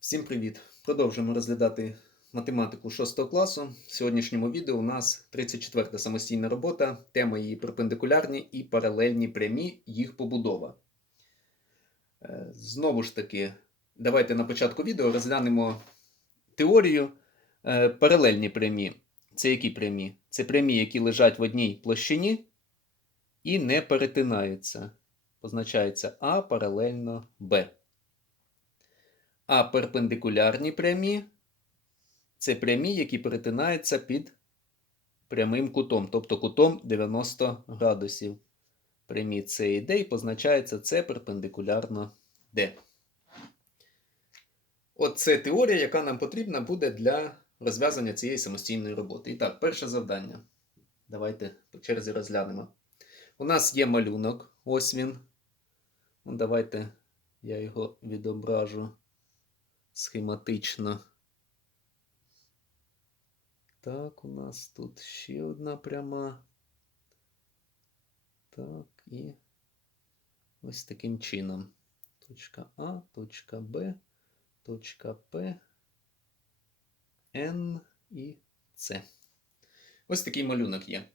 Всім привіт! Продовжуємо розглядати математику 6 класу. В сьогоднішньому відео у нас 34-та самостійна робота, тема її перпендикулярні і паралельні прямі, їх побудова. Е, Знову ж таки, давайте на початку відео розглянемо теорію Е, паралельні прямі. Це які прямі? Це прямі, які лежать в одній площині і не перетинаються. Позначається А паралельно Б. А перпендикулярні прямі це прямі, які перетинаються під прямим кутом, тобто кутом 90 градусів. Прямі С і Д і позначається С перпендикулярно Д. От це теорія, яка нам потрібна буде для розв'язання цієї самостійної роботи. І так, перше завдання. Давайте по черзі розглянемо. У нас є малюнок, ось він. Ну, Давайте я його відображу схематично. Так, у нас тут ще одна пряма. Так, і ось таким чином. Точка А, точка Б, точка П, Н і С. Ось такий малюнок є.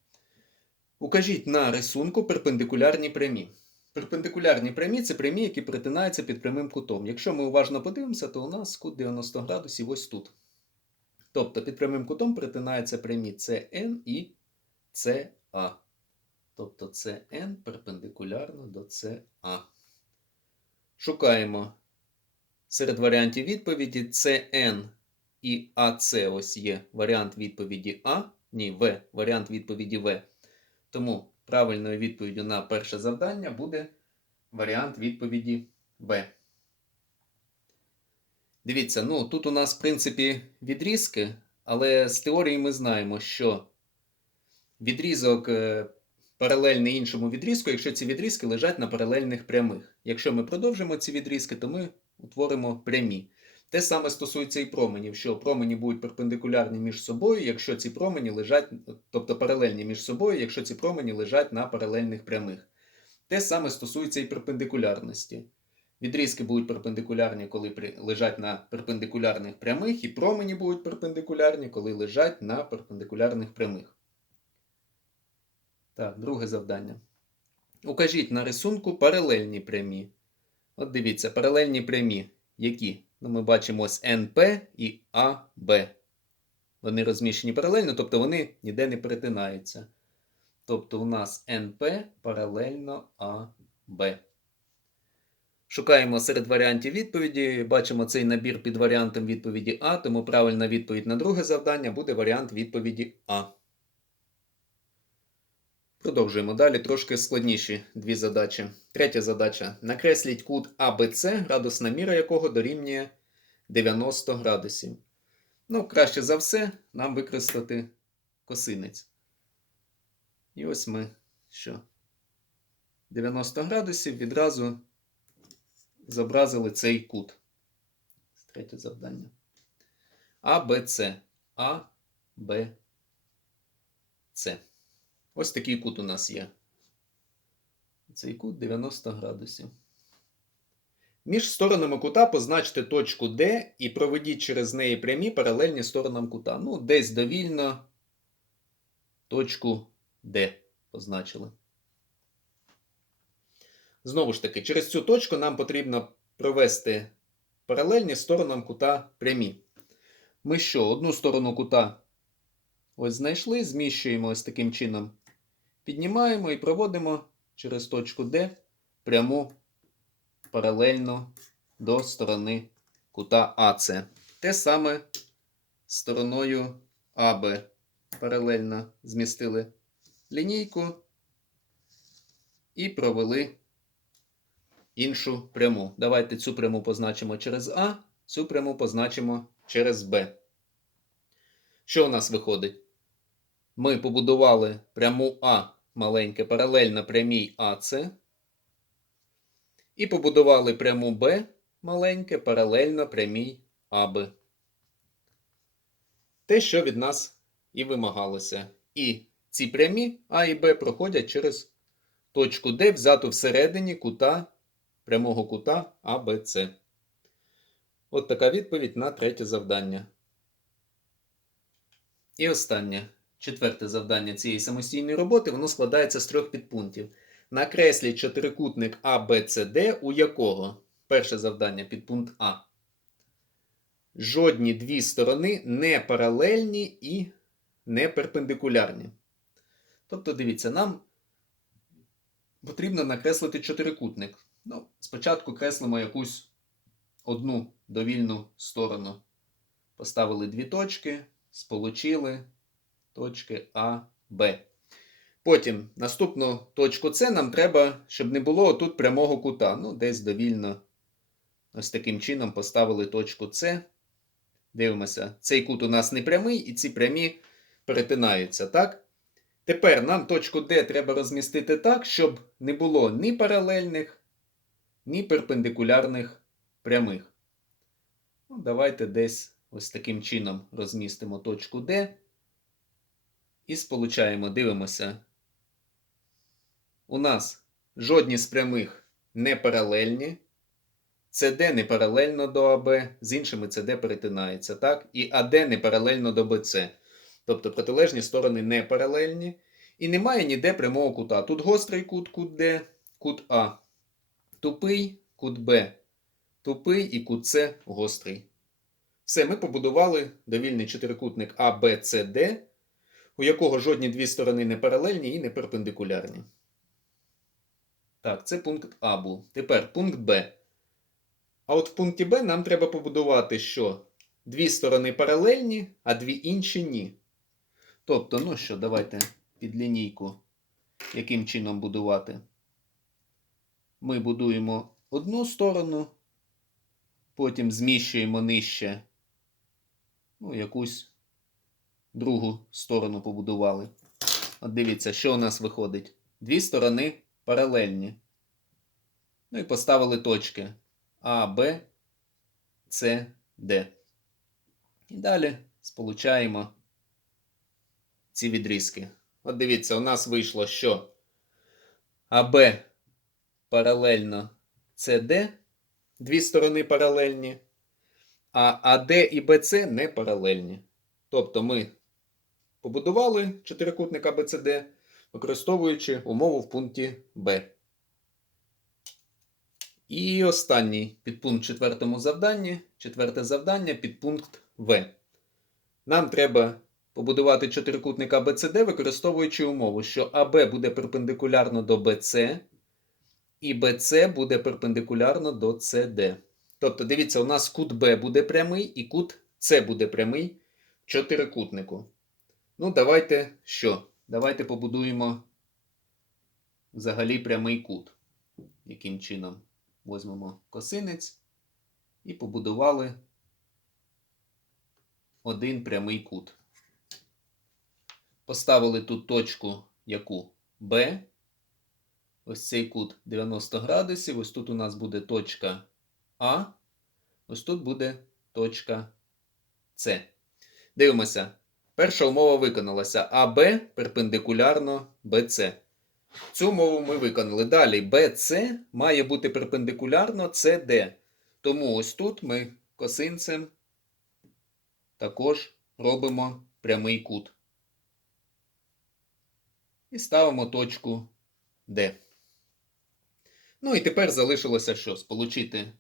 Укажіть на рисунку перпендикулярні прямі. Перпендикулярні прямі це прямі, які перетинаються під прямим кутом. Якщо ми уважно подивимося, то у нас кут 90 градусів ось тут. Тобто під прямим кутом перетинаються прямі CN і CA. Тобто CN перпендикулярно до CA. Шукаємо серед варіантів відповіді CN і AC ось є варіант відповіді А. Ні, В, варіант відповіді В. Тому правильною відповіддю на перше завдання буде варіант відповіді В. Дивіться, ну тут у нас, в принципі, відрізки, але з теорії ми знаємо, що відрізок е, паралельний іншому відрізку, якщо ці відрізки лежать на паралельних прямих. Якщо ми продовжимо ці відрізки, то ми утворимо прямі. Те саме стосується і променів, що промені будуть перпендикулярні між собою, якщо ці промені лежать, тобто паралельні між собою, якщо ці промені лежать на паралельних прямих. Те саме стосується і перпендикулярності. Відрізки будуть перпендикулярні, коли лежать на перпендикулярних прямих, і промені будуть перпендикулярні, коли лежать на перпендикулярних прямих. Так, друге завдання. Укажіть на рисунку паралельні прямі. От дивіться, паралельні прямі. Які? Ну, ми бачимо ось НП і АБ. Вони розміщені паралельно, тобто вони ніде не перетинаються. Тобто у нас НП паралельно АБ. Шукаємо серед варіантів відповіді. Бачимо цей набір під варіантом відповіді А, тому правильна відповідь на друге завдання буде варіант відповіді А. Продовжуємо далі трошки складніші дві задачі. Третя задача. Накресліть кут АБЦ, градусна міра якого дорівнює 90 градусів. Ну, краще за все, нам використати косинець. І ось ми що? 90 градусів відразу зобразили цей кут. Третє завдання. А, Б, С. А, Б, С. Ось такий кут у нас є. Цей кут 90 градусів. Між сторонами кута позначте точку D і проведіть через неї прямі паралельні сторонам кута. Ну, десь довільно точку D позначили. Знову ж таки, через цю точку нам потрібно провести паралельні сторонам кута прямі. Ми що, одну сторону кута ось знайшли, зміщуємо ось таким чином. Піднімаємо і проводимо через точку D пряму паралельно до сторони кута АЦ. Те саме стороною АБ. Паралельно змістили лінійку і провели іншу пряму. Давайте цю пряму позначимо через А, цю пряму позначимо через Б. Що у нас виходить? Ми побудували пряму А маленьке паралельно прямій АЦ. І побудували пряму Б маленьке паралельно прямій АБ. Те, що від нас і вимагалося. І ці прямі А і Б проходять через точку Д, взяту всередині кута прямого кута АБЦ. От така відповідь на третє завдання. І останнє, четверте завдання цієї самостійної роботи, воно складається з трьох підпунктів. Накресліть чотирикутник ABCD, у якого перше завдання підпункт А. Жодні дві сторони не паралельні і не перпендикулярні. Тобто, дивіться, нам потрібно накреслити чотирикутник. Ну, спочатку креслимо якусь одну довільну сторону. Поставили дві точки, сполучили точки А, Б. Потім наступну точку С нам треба, щоб не було тут прямого кута. Ну, десь довільно. Ось таким чином поставили точку С. Дивимося, цей кут у нас не прямий, і ці прямі перетинаються, так? Тепер нам точку D треба розмістити так, щоб не було ні паралельних, ні перпендикулярних прямих. Ну, давайте десь ось таким чином розмістимо точку D. І сполучаємо, дивимося. У нас жодні з прямих не паралельні. CD не паралельно до АБ, з іншими CD перетинається, так? І АД не паралельно до БЦ. Тобто протилежні сторони не паралельні. І немає ніде прямого кута. Тут гострий кут, кут Д, кут А. Тупий кут Б. Тупий і кут С гострий. Все, ми побудували довільний чотирикутник ABCD, у якого жодні дві сторони не паралельні і не перпендикулярні. Так, це пункт А був. Тепер пункт Б. А от в пункті Б нам треба побудувати, що дві сторони паралельні, а дві інші ні. Тобто, ну що, давайте під лінійку, яким чином будувати. Ми будуємо одну сторону, потім зміщуємо нижче, ну, якусь другу сторону побудували. От дивіться, що у нас виходить. Дві сторони паралельні. Ну і поставили точки А, Б, С, Д. І далі сполучаємо ці відрізки. От дивіться, у нас вийшло, що АБ паралельно CD, дві сторони паралельні, а АД і БЦ не паралельні. Тобто ми побудували чотирикутник ABCD, використовуючи умову в пункті Б. І останній підпункт четвертому завданні. Четверте завдання підпункт В. Нам треба побудувати чотирикутник ABCD, використовуючи умову, що АБ буде перпендикулярно до БЦ, і BC буде перпендикулярно до CD. Тобто, дивіться, у нас кут Б буде прямий і кут С буде прямий чотирикутнику. Ну, давайте що? Давайте побудуємо взагалі прямий кут. Яким чином? Возьмемо косинець і побудували один прямий кут. Поставили тут точку яку Б. Ось цей кут 90 градусів. Ось тут у нас буде точка А. Ось тут буде точка С. Дивимося. Перша умова виконалася. АБ перпендикулярно БЦ. Цю умову ми виконали. Далі BC має бути перпендикулярно CD. Тому ось тут ми косинцем також робимо прямий кут. І ставимо точку D. Ну і тепер залишилося що? Сполучити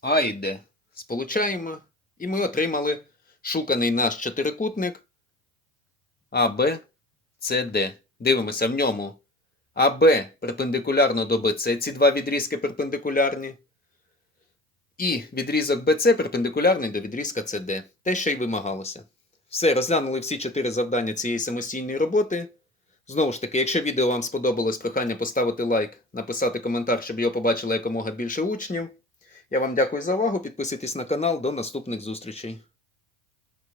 А і Д. Сполучаємо. І ми отримали шуканий наш чотирикутник ABCD. Дивимося в ньому АБ перпендикулярно до БЦ. Ці два відрізки перпендикулярні. І відрізок БЦ перпендикулярний до відрізка CD. Те, що й вимагалося. Все, розглянули всі чотири завдання цієї самостійної роботи. Знову ж таки, якщо відео вам сподобалось, прохання поставити лайк, написати коментар, щоб його побачило якомога більше учнів. Я вам дякую за увагу. Підписуйтесь на канал. До наступних зустрічей.